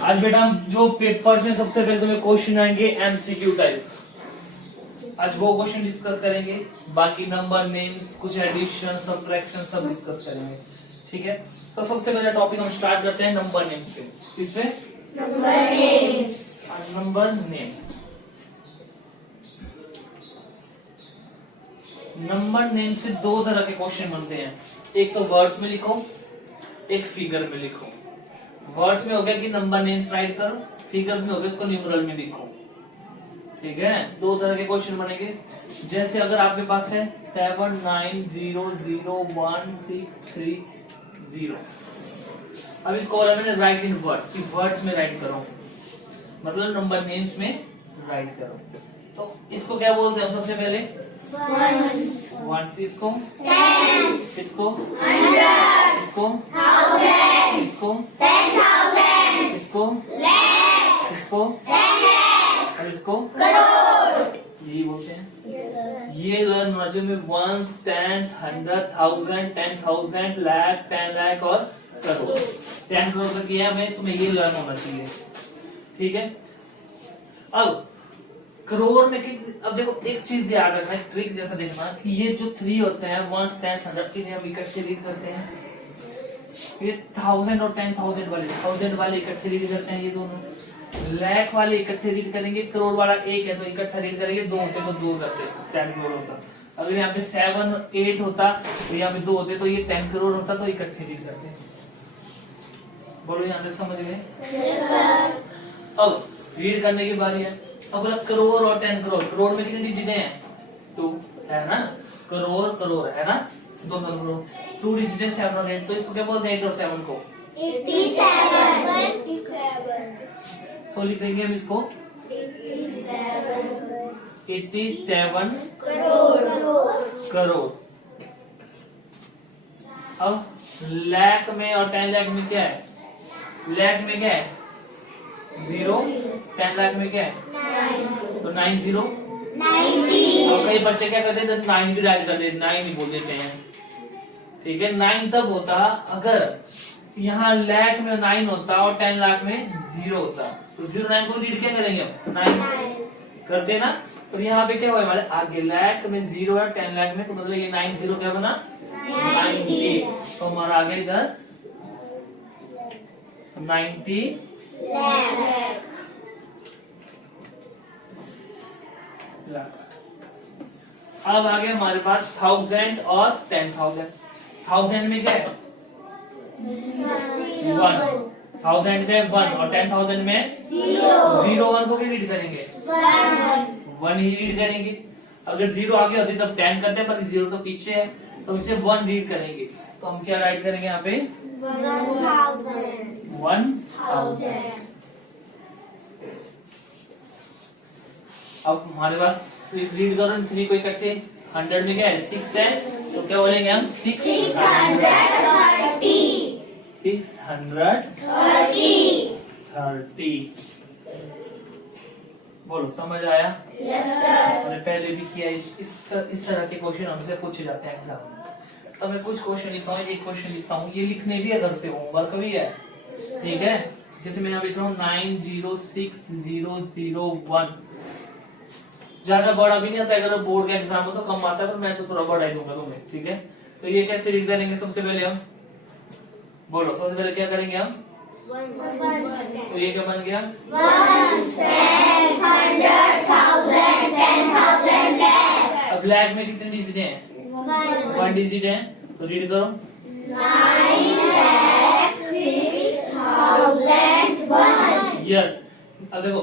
आज बेटा जो पेपर्स में सबसे पहले तुम्हें क्वेश्चन आएंगे एमसीक्यू टाइप, आज वो क्वेश्चन डिस्कस करेंगे। बाकी नंबर नेम्स, कुछ एडिशन सब्ट्रैक्शन सब डिस्कस करेंगे, ठीक है। तो सबसे पहले टॉपिक हम स्टार्ट करते हैं नंबर नेम्स पे। किसपे? Number names. Number names. Number name से दो तरह के क्वेश्चन बनते हैं, एक तो वर्ड्स में लिखो, एक फिगर में लिखो। वर्ड्स में हो गया कि नंबर नेम्स राइट करो, फिगर्स में हो गया इसको न्यूमरल में लिखो, ठीक है। दो तरह के क्वेश्चन बनेंगे। जैसे अगर आपके पास है 79001630, अब इसको मैंने राइट इन वर्ड्स की वर्ड्स में राइट करो, मतलब नंबर नेम्स में राइट करो। तो इसको क्या बोलते हैं सबसे पहले? वंस, इसको टेंस, इसको हंड्रेड, इसको थाउजेंड, इसको 10,000, इसको लाख, इसको 10 लाख, और इसको करोड़। यही बोलते हैं। ये लर्न होना चाहिए वंस, टेंस, 100,000, 10,000, लाख, 10 लाख और करोड़। 10 करोड़ तक ये हमें तुम्हें ये लर्न होना चाहिए, ठीक है। अब करोड़ में अब देखो एक चीज याद रखना, एक ट्रिक जैसा देखना कि ये जो 3 होते हैं 1, 10, 100 के हम इकट्ठे रीड करते हैं। ये 1000 और 10,000 वाले इकट्ठे रीड करते हैं, ये दोनों। लाख वाले इकट्ठे रीड करेंगे, करोड़ वाला एक है तो इकट्ठा रीड करेंगे, दो होते तो दो करते, 10 करोड़ होता। अगर यहाँ पे 7, 8 होता तो यहाँ पे 2 होते तो ये 10 करोड़ होता, तो इकट्ठे रीड करते हैं। बोलो यहाँ से समझ गए? अब रीड करने की बारी है। अब बोला करोड़ और 10 करोड़, करोड़ में कितनी डिजिट है? 2 है ना, करोड़ करोड़ है ना, 2 करोड़, 2 डिजिट है 7 और 8, तो इसको क्या बोलते हैं 8 और 7 को? 87 तो लिख देंगे हम इसको 87 करोड़। अब लाख में और 10 लाख में क्या है? लाख में क्या है? 0, 10 लाख में क्या है? तो 90। और कई बच्चे क्या करते हैं 9 भी राइट कर देते, 9 ही बोल देते हैं, ठीक है। 9 तब होता अगर यहाँ लाख में 9 होता और 10 लाख में 0 होता, तो 0 9 को रीड क्या करेंगे हम? 9 करते ना। तो यहाँ पे क्या हुआ हमारे आगे लाख में 0 है 10 लाख में, तो मतलब ये 90 क्या बना? 90। तो हमारा आगे इधर 90 लाख। अब आगे हमारे पास 1000 और 10,000। 1000 में क्या है? 1। 1000 में 1 और 10,000 में 0। 1 को क्या रीड करेंगे? 1 ही रीड करेंगे। अगर 0 आगे होती तब 10 करते, पर 0 तो पीछे है, तो इसे 1 रीड करेंगे। तो हम क्या राइट करेंगे यहाँ पे? 1000। अब हमारे पास रीड करो 3 को इकट्ठे, 100 में क्या है? 6 है, तो क्या बोलेंगे हम? 630। बोलो समझ आया? मैंने पहले भी किया, इस तरह के क्वेश्चन हमसे पूछे जाते हैं एग्जाम में। तो मैं कुछ क्वेश्चन लिखता हूँ, एक क्वेश्चन लिखता हूँ, ये लिखने भी है घर से, होमवर्क भी है, ठीक है। जैसे मैं यहाँ लिख रहा हूँ 906001, ज्यादा बड़ा भी नहीं आता, अगर बोर्ड का एग्जाम हो तो कम आता है, पर मैं तो थोड़ा बड़ा ही दूंगा तुम्हें, ठीक है। तो ये कैसे रीड करेंगे? सबसे पहले हम बोलो, सबसे पहले क्या करेंगे हम? तो ये क्या बन गया? 100,000, 10,000 अब लाख में कितने डिजिट हैं? 1 डिजिट है, तो रीड करो 9,06,001। यस। अब देखो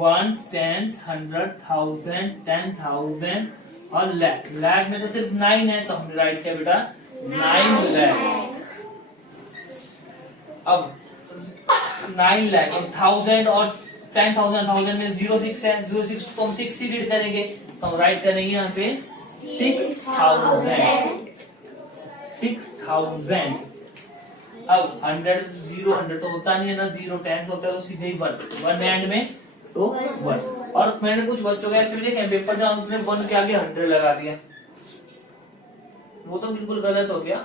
1, 10, 100,000, 10,000 और लाख। लाख में तो सिर्फ 9 है, तो हमने राइट किया बेटा 9 लाख। अब 9 लाख और 1000 और 10,000, 1000 में 06 है, 06 तो हम 6 ही रीड करेंगे, तो हम राइट करेंगे यहाँ पे 6,000। अब 100 0 100 तो होता नहीं है ना, 0 10 होता है, तो सीधे ही 1 एंड में तो 1। और मैंने कुछ बच्चों का एक्चुअली देखे पेपर जहाँ उसने 1 के आगे 100 लगा दिया, वो तो बिल्कुल गलत हो गया,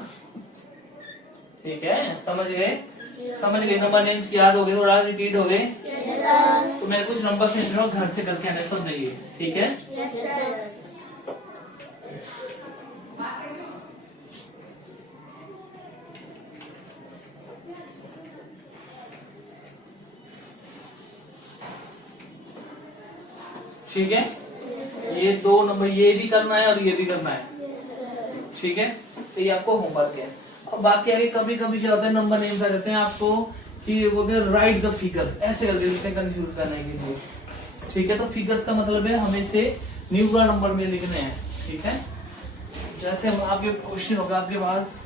ठीक है, समझ गए। समझ गए? नंबर नेम्स याद हो गए, थोड़ा रिपीट हो गए। Yes, sir. तो मैं कुछ नंबर से घर से करके आने सब नहीं है, ठीक है? Yes, sir. ठीक है, ये दो नंबर ये भी करना है और ये भी करना है, Yes, sir. ठीक है? तो ये आपको होमवर्क है। अब बाकी आगे कभी कभी क्या होता है, नंबर नेम कर देते हैं आपको कि वो राइट द फिगर्स, ऐसे कर देते हैं कंफ्यूज करने के लिए, ठीक है? तो फिगर्स का मतलब है हमें से न्यूमरल नंबर में लिखने हैं, ठीक है? जैसे हम आपके क्वेश्चन होगा आपके पास,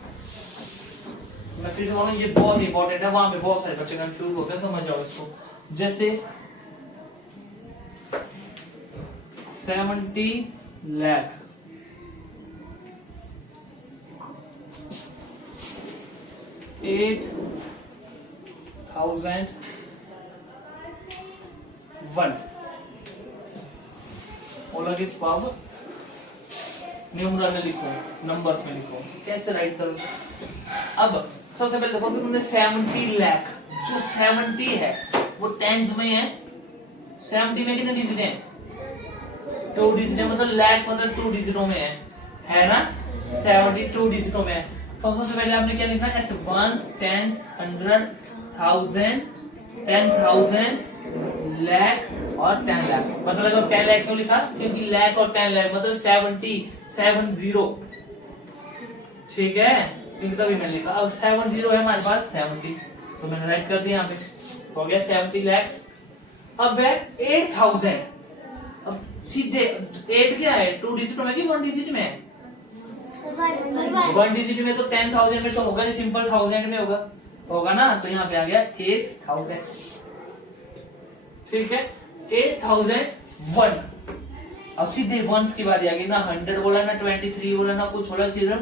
मैं फिर बोलूं ये बहुत इंपॉर्टेंट है, वहां पे बहुत सारे बच्चे कंफ्यूज होते हैं, समझ जाओ इसको। जैसे 70 लाख, $8,001 बोला कि पावर न्यूमरल में लिखो, नंबर्स में लिखो, कैसे राइट करोगे? अब सबसे पहले देखो कि तुमने 70 लाख, जो 70 है वो टेंस में है। 70 में कितने डिजिट हैं? 2 डिजिट है, मतलब लाख मतलब 2 डिजिटों में है ना? 72 डिजिटों में है। तो सबसे पहले आपने क्या लिखना है? ऐसे 1 10 100 1000 10,000 लाख और 10 लाख। मतलब अगर 10 लाख क्यों लिखा? क्योंकि लाख और 10 लाख मतलब 70 ठीक है, इनका भी मैंने लिखा। अब 70 है हमारे पास 70, तो मैंने राइट कर दिया यहाँ पे, हो गया 70 लाख। अब है 8,000, अब सीधे 8 क्या है? 2 डिजिटों में कि 1 डिजिट में है? 1 डिजिट में तो 10,000 में तो होगा नहीं, सिंपल 1000 में होगा ना, तो यहाँ पे आ गया 8,000, ठीक है? 8,001। अब सीधे वंस की बात आ गई, ना 100 बोला ना 23 बोला ना कुछ बोला, सिर्फ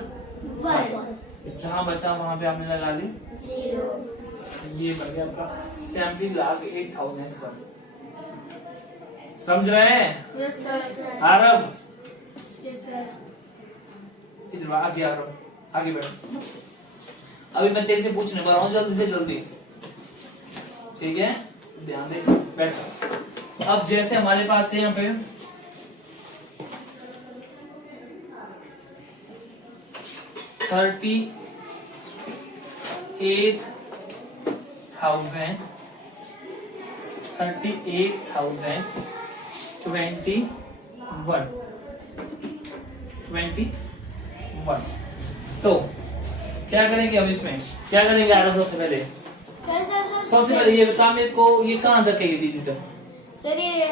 जहां बचा वहां पे आपने लगा ली 0. ये बन गया आपका 70 लाख 8,001। समझ रहे हैं? Yes, sir. आरब Yes, sir. इधर आगे आ रहा हूँ, आगे बढ़ो। अभी मैं तेरे से पूछने वाला हूँ, जल्दी से जल्दी, ठीक है? ध्यान दे, बैठ। अब जैसे हमारे पास है यहाँ पे 38,021 तो क्या करेंगे हम इसमें? क्या करेंगे आरब? सबसे पहले सबसे पहले ये बता मेरे को, ये कहाँ तक है ये डिजिट? सर ये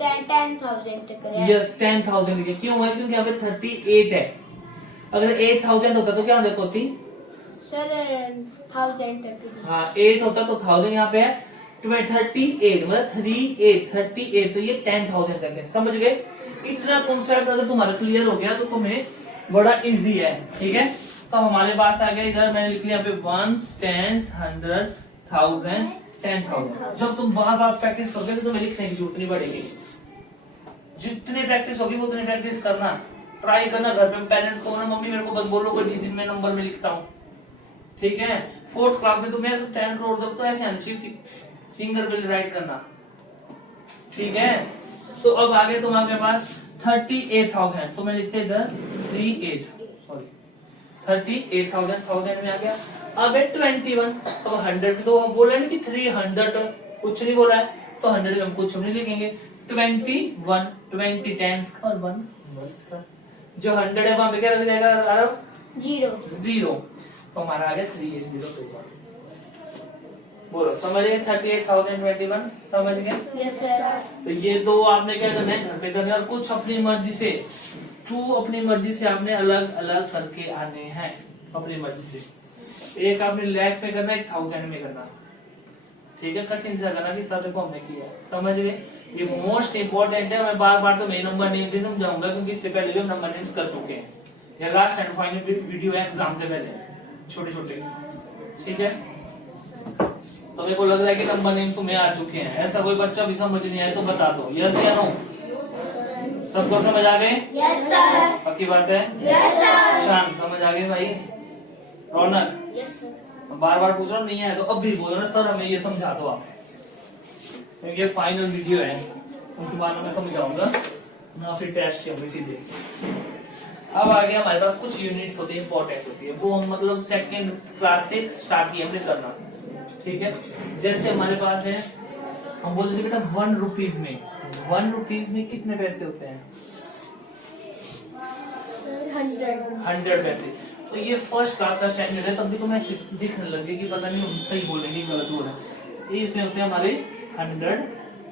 10,000 तक है। यस 10,000 लिखे, क्यों है? क्योंकि यहाँ पे 38 है। अगर 8,000 होता तो क्या आदत होती? सर 1000 तक। हाँ 8 होता तो 1000, यहाँ पे है 38 मतलब 38, तो ये 10,000 तक है। समझ गए? इतना कॉन्सेप्ट अगर तुम्हारा क्लियर हो गया तो तुम्हें बड़ा इजी है, ठीक है? तो हमारे पास आ गया, इधर मैंने लिख लिया यहाँ पे 1 10 100 1000 10,000। जब तुम बार बार प्रैक्टिस करोगे तो तुम्हें लिखने की जरूरत नहीं पड़ेगी। जितनी प्रैक्टिस होगी वो उतनी प्रैक्टिस करना, ट्राई करना घर पे। पेरेंट्स को ना मम्मी मेरे को बस बोलो कोई डिजिट में नंबर में लिखता हूँ, ठीक है? 4th क्लास में तुम्हें 10 करोड़ तक तो ऐसे आना चाहिए, फिंगर पे राइट करना, ठीक है? तो अब आगे तुम्हारे पास 38,000, तो मैं लिखते इधर 38,000 में आ गया। अब है 21, तो 100 तो हम बोले ना कि 300, कुछ नहीं बोला है, तो 100 में हम कुछ नहीं लिखेंगे। 21 20 10 का और 1 1 का, जो 100 है वहां पे क्या रख जाएगा आरव? 0, तो हमारा आ गया 3802। बोलो समझ गए? 38,021 समझ गए? Yes sir. तो ये दो आपने क्या करना है, घर पे करना है, और कुछ अपनी मर्जी से, 2 अपनी मर्जी से आपने अलग अलग करके आने हैं अपनी मर्जी से। एक आपने लाख पे करना है, 1000 में करना, ठीक है? कठिन से करना कि सब को हमने किया, समझ गए? ये मोस्ट इंपोर्टेंट है। मैं बार बार तो मैं नंबर नेम से समझाऊंगा क्योंकि इससे पहले भी हम नंबर नेम्स कर चुके हैं। ये लास्ट एंड फाइनल वीडियो है एग्जाम से पहले, छोटे छोटे, ठीक है? तो मेरे को लग रहा है कि नंबर नेम तुम्हें आ चुके हैं। ऐसा कोई बच्चा भी समझ नहीं आया तो बता दो, यस या नो? सबको समझ आ गए? Yes sir. पक्की बात है? Yes sir. शान समझ आ गए भाई? रौनक यस सर। बार बार पूछ रहा हूँ, नहीं आया तो अब भी बोलो ना सर हमें ये समझा दो आप, क्योंकि ये फाइनल वीडियो है, उसके बाद में समझाऊंगा ना, फिर टेस्ट होंगे सीधे। अब आगे हमारे पास कुछ यूनिट्स होती है इंपॉर्टेंट होती है, वो हम मतलब सेकंड क्लास से स्टार्ट किए हमने करना, ठीक है। जैसे हमारे पास है, हम बोलते थे बेटा 1 रुपीज में, 1 रुपीज में कितने पैसे होते हैं? 100 पैसे। तो ये फर्स्ट क्लास का स्टैंडर्ड है, तब भी तुम्हें दिखने लगे कि पता नहीं हम सही बोलेंगे गलत हो रहा है। ये इसमें होते हैं हमारे 100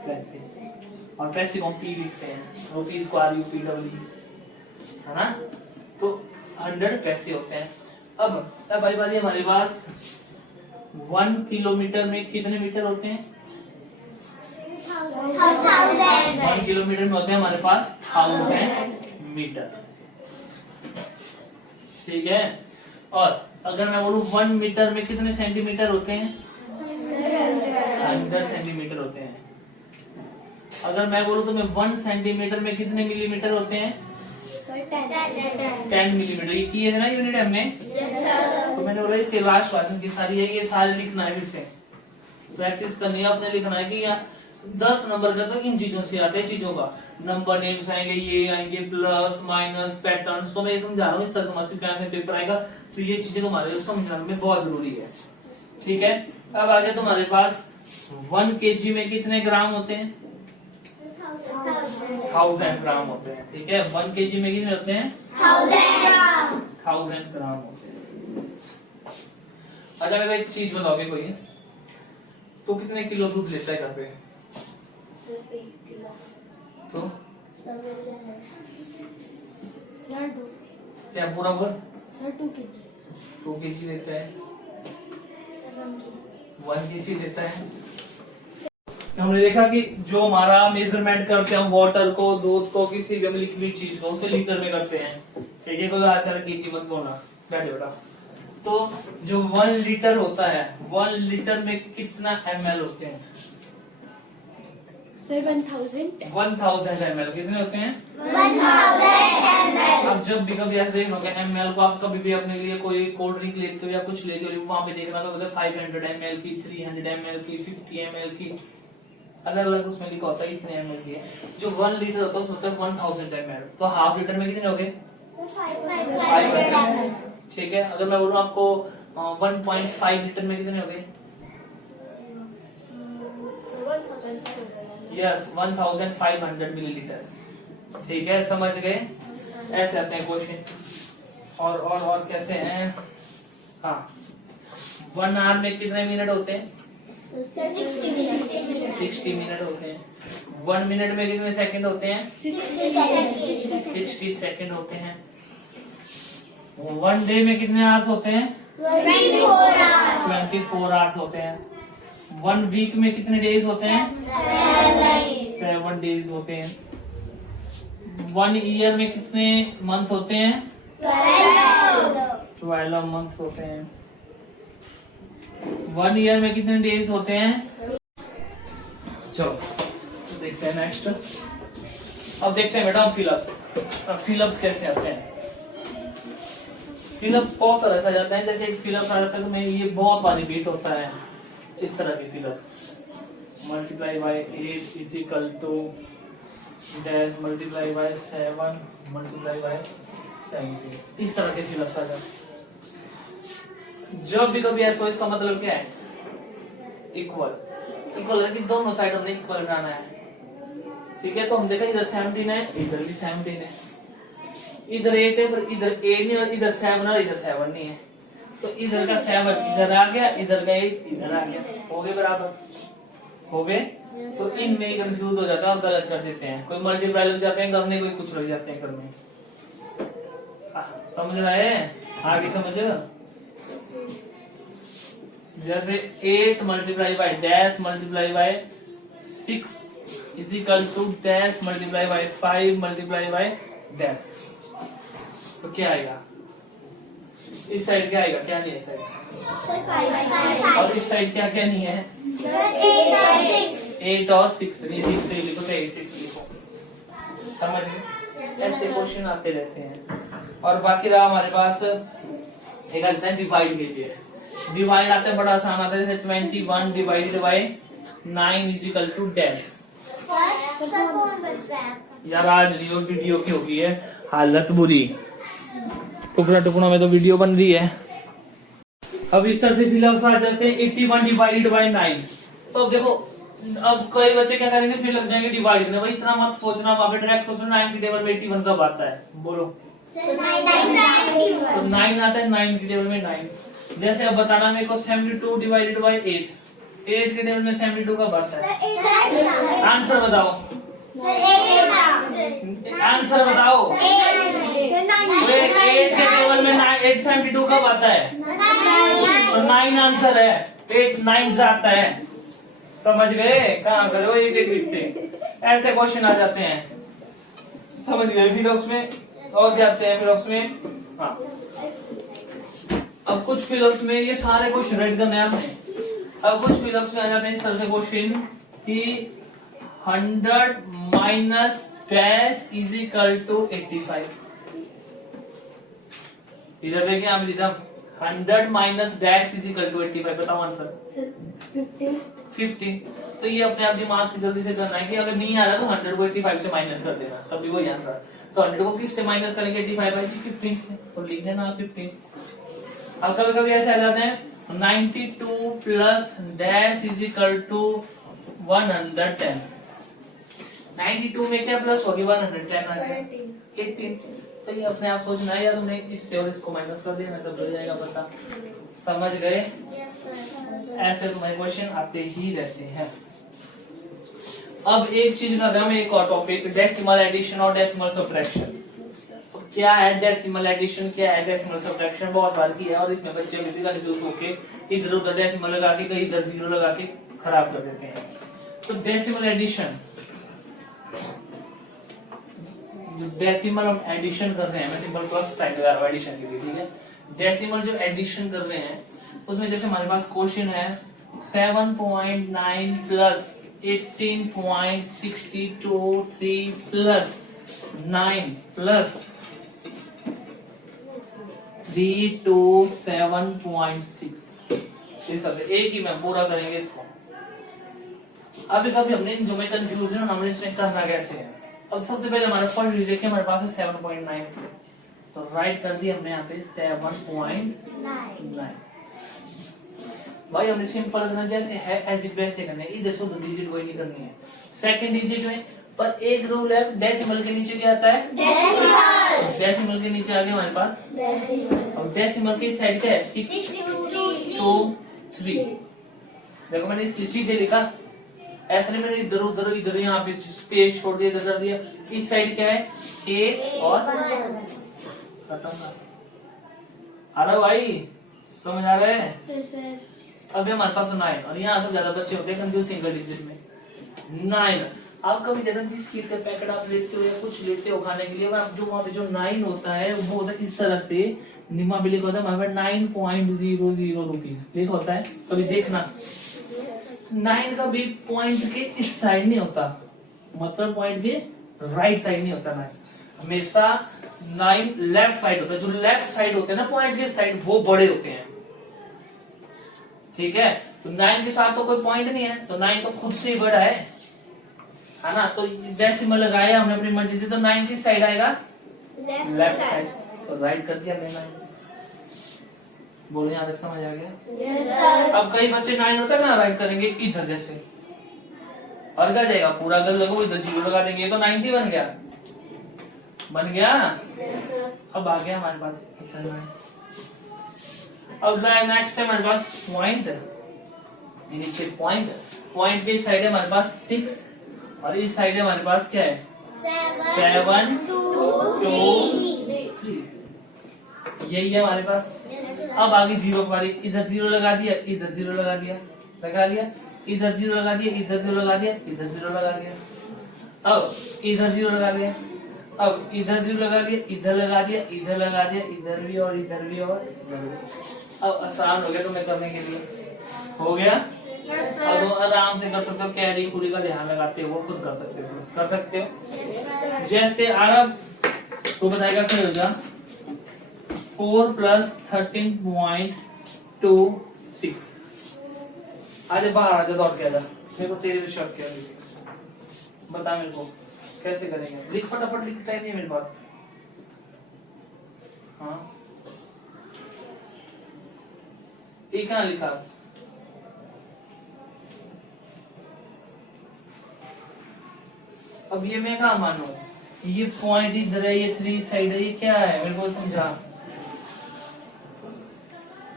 पैसे, और पैसे को हम पी लिखते हैं, रुपीज को RUPEE, है ना। तो 100 पैसे होते हैं। अब भाई बात हमारे पास 1 किलोमीटर में कितने मीटर होते हैं? 1 किलोमीटर में होते हैं हमारे पास 1000 मीटर, ठीक है। और अगर मैं बोलूं 1 मीटर में कितने सेंटीमीटर होते हैं? 100 सेंटीमीटर होते हैं। अगर मैं बोलूं तो मैं 1 सेंटीमीटर में कितने मिलीमीटर होते हैं? 10 मिलीमीटर। ये किए थे ना यूनिट हमने, तो मैंने बोला इसके लास्ट क्वेश्चन की सारी है, ये सारे लिखना है, फिर से प्रैक्टिस करनी है, अपने लिखना है कि 10 नंबर का तो इन चीजों से आते हैं, चीजों का नंबर नेम्स आएंगे, ये आएंगे, प्लस माइनस पैटर्न। तो मैं ये समझा रहा हूँ, इस तरह हमारे क्या पेपर आएगा, तो ये चीजें तुम्हारे लिए समझना में बहुत जरूरी है, ठीक है। अब आगे तुम्हारे पास 1 kg में कितने ग्राम होते हैं? 1000 ग्राम होते हैं, ठीक है। 1 kg में कितने होते हैं? 1000 ग्राम होते हैं। अच्छा मेरे को एक चीज बताओगे कोई, तो कितने किलो दूध लेता है घर पे? तो क्या पूरा बोल? 2 kg लेता है, 1 kg लेता है। तो हमने देखा कि जो हमारा मेजरमेंट करते हैं वाटर को, दूध को, किसी भी लिक्विड चीज को, उसे लीटर में करते हैं, ठीक है। कोई आचार केजी मत बोलना, बैठे बेटा। तो जो 1 लीटर होता है, 1 लीटर में कितना ml होते हैं? 1000 ml। कितने होते हैं? 1000 ml। अब जब भी कभी ऐसे देखना होगा ml को, आप कभी भी अपने लिए कोई कोल्ड ड्रिंक लेते हो या कुछ लेते हो, वहां पे देखना तो 500 ml की, 300 ml की, 50 ml की, अलग अलग उसमें लिखा होता है इतने ml की है। जो 1 लीटर होता है उसमें होता है 1000 ml। तो हाफ लीटर में कितने हो गए? 500, ठीक है। अगर मैं बोलूं आपको 1.5 लीटर में कितने हो गए? यस 1500 मिलीलीटर, ठीक है। समझ गए? ऐसे आते हैं क्वेश्चन। और कैसे हैं? हाँ, 1 आवर में कितने मिनट होते हैं? 60 मिनट होते हैं। 1 मिनट में कितने सेकंड होते हैं? 60 सेकंड होते हैं। 1 डे में कितने आवर्स होते हैं? 24 आवर्स होते हैं। 1 वीक में कितने डेज होते हैं? 7 डेज होते हैं। 1 ईयर में कितने मंथ होते हैं? 12 मंथ्स होते हैं। 1 ईयर में कितने डेज होते हैं? चलो देखते हैं नेक्स्ट। अब देखते हैं बेटा हम फिलअप्स। अब फिलअप्स कैसे आते हैं? फिलअप्स बहुत तरह से आ जाते हैं। जैसे एक फिलअप्स आ जाता है तो मैं ये बहुत बार रिपीट होता है, इस तरह के fill ups. Multiply by 8 is equal to dash multiply by 7 multiply by 17, इस तरह के फिलअप्स आ जाते हैं। जब भी कभी ऐसा, इसका मतलब क्या है? इक्वल। इक्वल है कि दोनों साइड हमने इक्वल बनाना है, ठीक है। तो हम देखा इधर 17 है, इधर भी 17 है, इधर 8 है पर इधर 8 नहीं, और इधर 7 और इधर 7 नहीं है। तो इधर का 7 इधर आ गया, इधर का 8 इधर आ गया, हो गए बराबर, हो गए। तो इनमें ही कंफ्यूज हो जाता है और गलत कर देते हैं। कोई मल्टीप्लाई लग जाते हैं करने, कोई कुछ लग जाते हैं करने। समझ रहा है? आगे समझ। जैसे 8 multiply by dash multiply by 6 is equal to dash multiply by 5 multiply by dash. तो क्या आएगा? इस साइड क्या आएगा? क्या नहीं है साइड? और इस साइड क्या क्या नहीं है? 8 और 6 लिखो, 6 लिखो। समझ गए? ऐसे क्वेश्चन आते रहते हैं। और बाकी रहा हमारे पास एक आता है डिवाइड कीजिए। डिवाइड आता है बड़ा आसान आता है, जैसे 21 divided by 9 is equal to dash. यार आज रियो वीडियो की हो गई है हालत बुरी, टुकड़ा टुकड़ा में तो वीडियो बन रही है। अब इस तरह से फिलअप्स आ जाते हैं 81 डिवाइडेड बाय 9। तो अब देखो, अब कई बच्चे क्या करेंगे, फिर लग जाएंगे डिवाइड करने। भाई इतना मत सोचना, वहां पे डायरेक्ट सोचो 9 की टेबल में 81 कब आता है, बोलो। तो 9 आता है 9 की टेबल में 9। जैसे अब बताना मेरे को 72 डिवाइडेड बाय 8 के टेबल में 72 कब आता है, आंसर बताओ, आंसर बताओ। 8 के टेबल में 872 कब आता है, और 9 आंसर है, 8 9 आता है। समझ गए, कहाँ करो एक एक से ऐसे क्वेश्चन आ जाते हैं, समझ गए। फिर उसमें और जाते हैं, फिर उसमें हाँ, अब कुछ फिलअप्स में ये सारे क्वेश्चन राइट करने हैं आपने। अब कुछ फिलअप्स में आ जाते हैं इस तरह से क्वेश्चन कि 100 minus dash is equal to 85। इधर देखिए आप Ridham, 100 minus dash is equal to 85, बताओ आंसर। 50। तो ये अपने आप दिमाग से जल्दी से करना है कि अगर नहीं आ रहा तो 100 को 85 से माइनस कर देना, तभी वही आंसर। तो 100 को किस से माइनस करेंगे, 85 बाई 15 से, तो लिख देना 15। अब कभी कभी ऐसे आ जाते हैं 92 plus dash is equal to 110। 92 में क्या प्लस होगी, 110 आ गया 18। तो ये अपने आप सोचना है, या तुमने इससे और इसको माइनस कर देना तो हो जाएगा पता। समझ गए, ऐसे तुम्हारे क्वेश्चन आते ही रहते हैं। अब एक चीज कर रहे हैं हम, एक और टॉपिक, डेसिमल एडिशन और डेसिमल सब्ट्रैक्शन। क्या है डेसिमल एडिशन, क्या है डेसिमल सब्ट्रैक्शन, बहुत बार की है, और इसमें बच्चे भी कंफ्यूज होके इधर उधर डेसिमल लगा के, कहीं इधर जीरो लगा के खराब कर देते हैं। तो डेसिमल एडिशन, डेसिमल हम एडिशन कर रहे हैं, डेसिमल प्लस साइन लगा रहा हूं एडिशन के लिए, ठीक है। डेसिमल जो एडिशन कर रहे हैं उसमें जैसे हमारे पास क्वेश्चन है 7.9 प्लस 18.623 प्लस 9 प्लस 327.6। इस सब एक ही में पूरा करेंगे इसको। अभी कभी हमने जो में कंफ्यूज है ना, हमने इसमें करना कैसे है। अब सबसे पहले हमारे फर्स्ट देखिए, हमारे पास है 7.9, तो राइट कर दिया हमने यहाँ पे 7.9। भाई हमने सिंपल करना जैसे है एज इट वैसे करना है, इधर से उधर डिजिट कोई नहीं करनी है। सेकंड डिजिट में पर एक रूल है, डेसिमल के नीचे क्या आता है, डेसिमल के नीचे आ गया हमारे पास डेसिमल। और डेसिमल की साइड क्या है, 6 2 3। देखो मैंने सीधे लिखा, ऐसे नहीं मैंने इधर उधर इधर यहाँ पे स्पेस छोड़ दिया, इधर कर दिया। इस साइड क्या है, 1 और खत्म। आ रहा भाई, समझ आ रहा है। अभी हमारे पास 9, और यहाँ सब ज्यादा बच्चे होते हैं कंफ्यूज सिंगल डिजिट में 9। आप कभी ज्यादा बिस्किट का पैकेट आप लेते हो या कुछ लेते हो खाने के लिए, जो वहाँ पे जो 9 होता है वो होता है इस तरह से, निमा भी लिखा होता है वहाँ पे 9.00 रुपीज लिखा होता है। कभी देखना 9 का भी पॉइंट के इस साइड नहीं होता, मतलब पॉइंट के राइट साइड नहीं होता 9, हमेशा 9 लेफ्ट साइड होता है। जो लेफ्ट साइड होते हैं ना पॉइंट के साइड, वो बड़े होते हैं, ठीक है। तो 9 के साथ तो कोई पॉइंट नहीं है, तो 9 तो खुद से ही बड़ा है ना। तो डेसिमल लगाया हमने अपनी मर्जी से, तो 9 किस साइड आएगा, लेफ्ट साइड, तो राइट कर दिया हमने 9। बोलो यहाँ तक समझ आ गया। yes, अब कई बच्चे 9 होता है ना, राइट करेंगे इधर जैसे, और क्या जाएगा पूरा अगर लगो इधर जीरो लगा देंगे तो 90 बन गया, बन गया। अब आ गया हमारे पास इतना। अब नेक्स्ट है हमारे पास पॉइंट, नीचे पॉइंट, पॉइंट की साइड है हमारे पास 6, और इस साइड है हमारे पास क्या है 7 2 3, यही है हमारे पास। अब आगे जीरो पर, इधर जीरो लगा दिया, इधर जीरो लगा दिया, लगा लिया, इधर जीरो लगा दिया, इधर जीरो लगा दिया, इधर जीरो लगा दिया, अब इधर जीरो लगा दिया, अब इधर जीरो लगा दिया, इधर लगा दिया, इधर लगा दिया, इधर भी और इधर भी और इधर भी। अब आसान हो गया तुम्हें करने के लिए, हो गया। अब आराम से कर सकते हो, कैरी पूरी का ध्यान लगाते हो, खुद कर सकते हो, कर सकते हो। जैसे अरब तो बताएगा क्या होगा, 4 + 13.2 6। आजा बाहर आजा, दौड़ के आजा, मेरे को तेरे पे शक किया। बता मेरे को कैसे करेंगे, लिख फटाफट, लिख, टाइम नहीं है मेरे पास। हाँ ये कहाँ लिखा? अब ये मैं कहाँ मानू? ये पॉइंट इधर है, ये 3 साइड है, ये क्या है मेरे को समझा।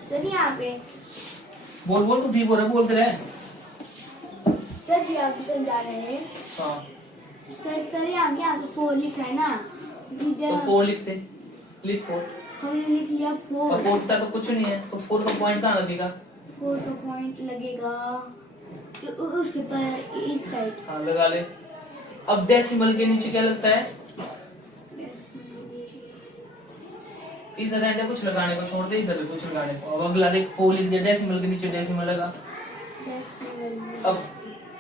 सर यहाँ पे बोल बोल, तू ठीक हो रहा है, बोलते रहे। सर यहाँ पे समझा रहे हैं। हाँ सर यहाँ पे 4 लिखा है ना, तो 4 लिखते, लिख 4। हमने लिख लिया 4। और 4 के साथ तो कुछ नहीं है, तो 4 का पॉइंट कहाँ लगेगा? 4 का पॉइंट लगेगा उसके पर इस साइड। हाँ लगा ले। अब डेसिमल के नीचे क्या लगता है? इधर है कुछ लगाने को, छोड़ दे, इधर भी कुछ लगाने को। अब अगला देख, 4 लिख दिया, डेसिमल के नीचे डेसिमल लगा।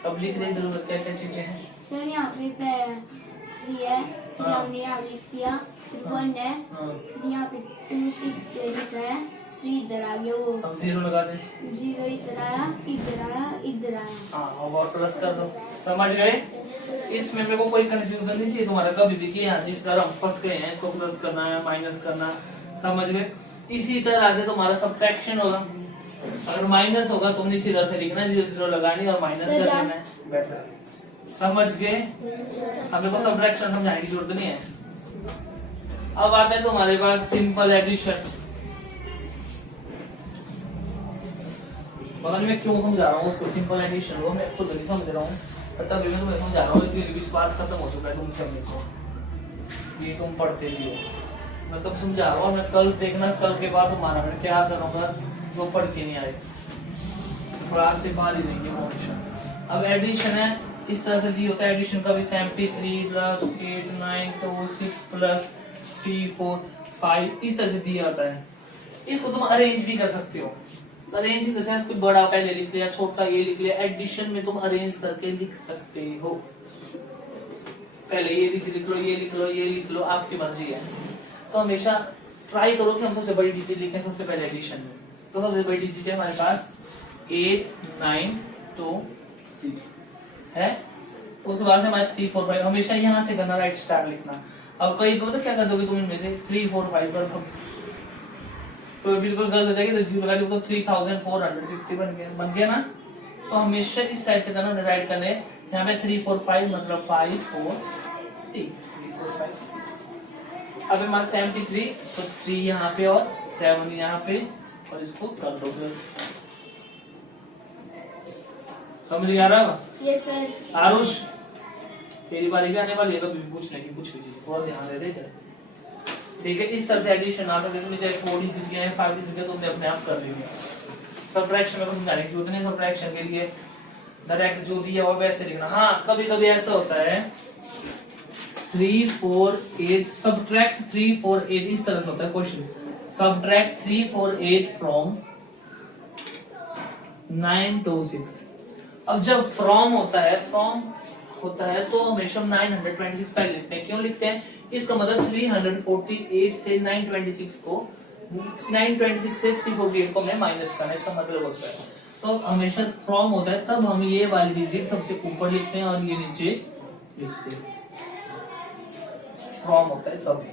अब लिख दे इधर उधर क्या क्या चीजें हैं। सर यहाँ पे 3 है, हमने यहाँ लिख दिया 1 है, यहाँ पे 2 6 लिखा है, 3 इधर आ गया, वो अब 0 लगा दे। 0 इधर आया, इधर आया, इधर आया। हाँ अब और प्लस कर दो। समझ गए? इसमें मेरे को कोई कंफ्यूजन नहीं चाहिए तुम्हारा कभी भी कि हाँ जिस तरह हम फंस गए हैं, इसको प्लस करना है माइनस करना। समझ गए? इसी तरह से तुम्हारा सब्ट्रैक्शन होगा। अगर माइनस होगा तुम नीचे इधर से लिखना, 0 लगानी और माइनस कर देना है, बेटर। समझ गए? हमें को सब्ट्रैक्शन समझाने की जरूरत नहीं है। अब आता है तुम्हारे पास सिंपल एडिशन। पता नहीं मैं क्यों समझा रहा हूँ उसको, सिंपल एडिशन वो मैं खुद नहीं समझ रहा हूँ, पता भी मैं तुम्हें समझा रहा हूँ, लेकिन विश्वास खत्म हो चुका है तुमसे मेरे को, ये तुम पढ़ते भी हो। मैं तब समझा रहा हूँ, मैं कल देखना, कल के बाद तुम्हारा मैं क्या करूँगा जो पढ़ के नहीं आए, क्लास से बाहर ही देंगे वो हमेशा। अब एडिशन है, इस तरह से दी होता है एडिशन का भी, 73 प्लस 8 9 2 6 प्लस 3 4 5, इस तरह से दिया होता है। इसको तुम अरेंज भी कर सकते हो। अरेंज इन द सेंस कोई बड़ा पहले लिख लिया, छोटा ये लिख लिया। एडिशन में तुम अरेंज करके लिख सकते हो, पहले ये लिख लो, ये लिख लो, ये लिख लो, आपकी मर्जी है। तो हमेशा ट्राई करो कि हम सबसे बड़ी डिजिट लिखें सबसे पहले एडिशन में। तो सबसे बड़ी डिजिट है हमारे पास 8 9 2 6 है, उसके बाद हमारे 3 4 5, हमेशा यहाँ से करना, राइट स्टार लिखना। अब कई को तो क्या कर दोगे तुम इनमें से 3 4 5 पर, तो बिल्कुल गलत हो जाएगी, तो 0 लगा दो, 3450 बन गया ना। तो हमेशा इस साइड से करना, डिवाइड करने, यहाँ पे 3 4 5 मतलब 5 4 3 4 5। अब हमारे 73, तो 3 यहाँ पे और 7 यहाँ पे, और इसको कर दो प्लस। समझ आ रहा? Yes sir. आरुष तेरी बारी भी आने वाली है कभी पूछने की, कुछ भी चीज और ध्यान दे दे। ठीक है, इस तरह से एडिशन आ सकते हैं, चाहे 4 डिजिट के हैं 5 डिजिट के, तो अपने आप कर लेंगे। सब्ट्रैक्शन में तो समझाने की जरूरत नहीं, सब्ट्रैक्शन के लिए डायरेक्ट जो दिया वो वैसे लिखना। हाँ कभी कभी ऐसा होता है 3 4 8 सब्ट्रैक्ट 3 4 8, इस तरह से होता है क्वेश्चन, सब्ट्रैक्ट 3 4 8 फ्रॉम 9 2 6। अब जब फ्रॉम होता है तो हमेशा 926 पहले लिखते हैं। क्यों लिखते हैं? इसका मतलब 348 से 926 को 926 से 348 को हमें माइनस करना है, इसका मतलब होता है। तो हमेशा फ्रॉम होता है तब हम ये वाली डिजिट सबसे ऊपर लिखते हैं और ये नीचे लिखते हैं। फ्रॉम होता है तब।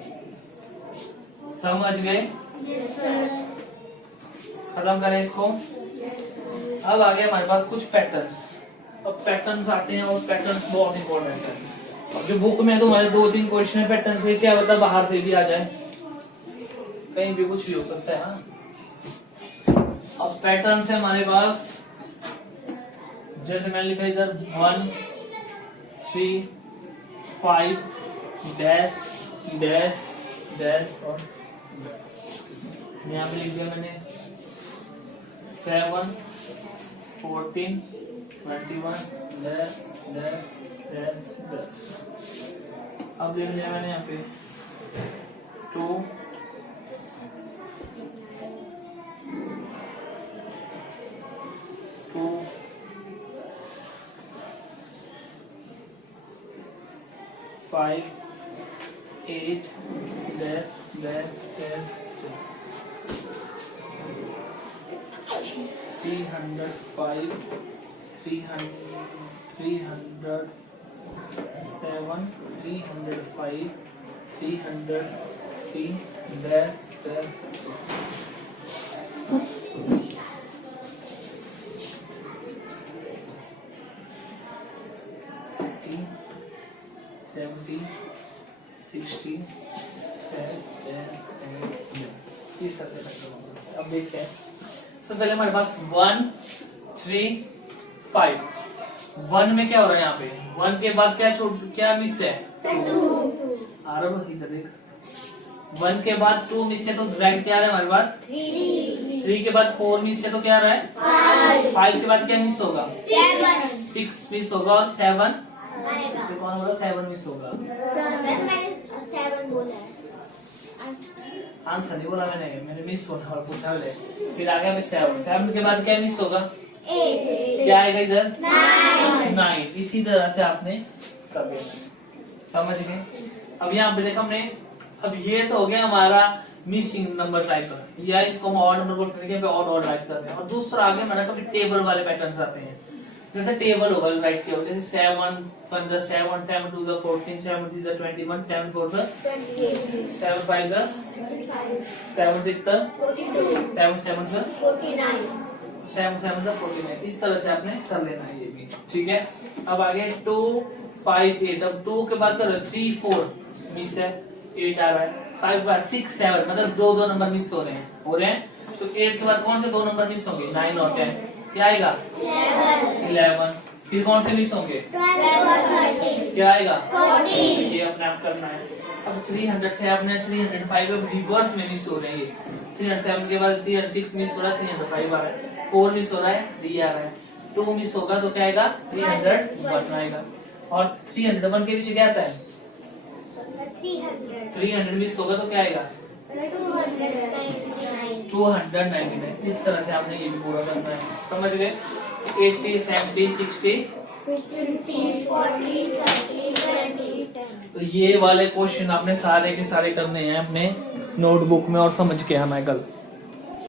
समझ गए? Yes sir. खत्म करें इसको। अब आ गया हमारे पास कुछ पैटर्न्स। अब पैटर्न्स आते हैं और पैटर्न्स बहुत इंपॉर्टेंट है। अब जो बुक में तुम्हारे 2-3 क्वेश्चन है पैटर्न से, क्या पता बाहर से भी आ जाए, कहीं भी कुछ भी हो सकता है। अब पैटर्न्स है हमारे पास, जैसे मैंने लिखा इधर 1 3 5 डैश डैश डैश और यहाँ पे लिख दिया मैंने 7 14 21 डैश डैश डैश डैश। अब देख लिया मैंने यहाँ पे 2 2 5 8 डैश डैश डैश। 305 307 305 303 dash 70 60 इस तरह से। अब देखते हैं सबसे पहले हमारे पास 1 3 5। 1 में क्या हो रहा है यहाँ पे? 1 के बाद क्या मिस है? आरब इधर देख। 1 के बाद 2 मिस है तो डायरेक्ट क्या आ रहा है हमारे पास? 3 के बाद 4 मिस है तो क्या आ रहा है? 5 के बाद क्या मिस होगा? 6 मिस होगा और 7 कौन बोला? 7 मिस होगा। आंसर नहीं बोला मैंने मिस होना और पूछा ले। फिर आ गया 7 के बाद क्या मिस होगा? 8 क्या आएगा इधर? 9। इसी तरह से आपने कर देना। समझ गए? अब यहाँ पे देखो हमने, अब ये तो हो गया हमारा मिसिंग नंबर टाइप, या इसको हम ऑड नंबर बोल सकते हैं, ऑड राइट कर रहे हैं। और दूसरा आगे हमारा कभी टेबल वाले पैटर्न्स आते हैं, जैसे टेबल होगा राइट किया होता है, जैसे 7 1 7 7 2 14 7 3 21 7 4 7 5 7 6 7 7 7 7 49। इस तरह से आपने कर लेना है ये भी, ठीक है। अब आगे 2 5 8। अब 2 के बाद करो 3 4 मिस है, 8 आ रहा है। 5 बाद 6 7 मतलब दो नंबर मिस हो रहे हैं तो 8 के बाद कौन से 2 नंबर मिस होंगे? 9 और 10। क्या आएगा? 11। फिर कौन से मिस होंगे? 12 क्या आएगा? 14। ये अपने आप करना है। अब 300 से आपने 305 रिवर्स में मिस हो रहे हैं। 307 के बाद 306 मिस हो रहा है, 305 आ रहा है। 4 मिस हो रहा है, 3 आ रहा है। 2 मिस होगा तो क्या आएगा? 301 आएगा। और 301 के पीछे क्या आता है? 300 मिस होगा तो क्या आएगा? 299। इस तरह से आपने ये भी पूरा करना है। समझ गए? 80 70 60 50 40 30 20 10। तो ये वाले क्वेश्चन आपने सारे के सारे करने हैं अपने नोटबुक में और समझ के आना है कल।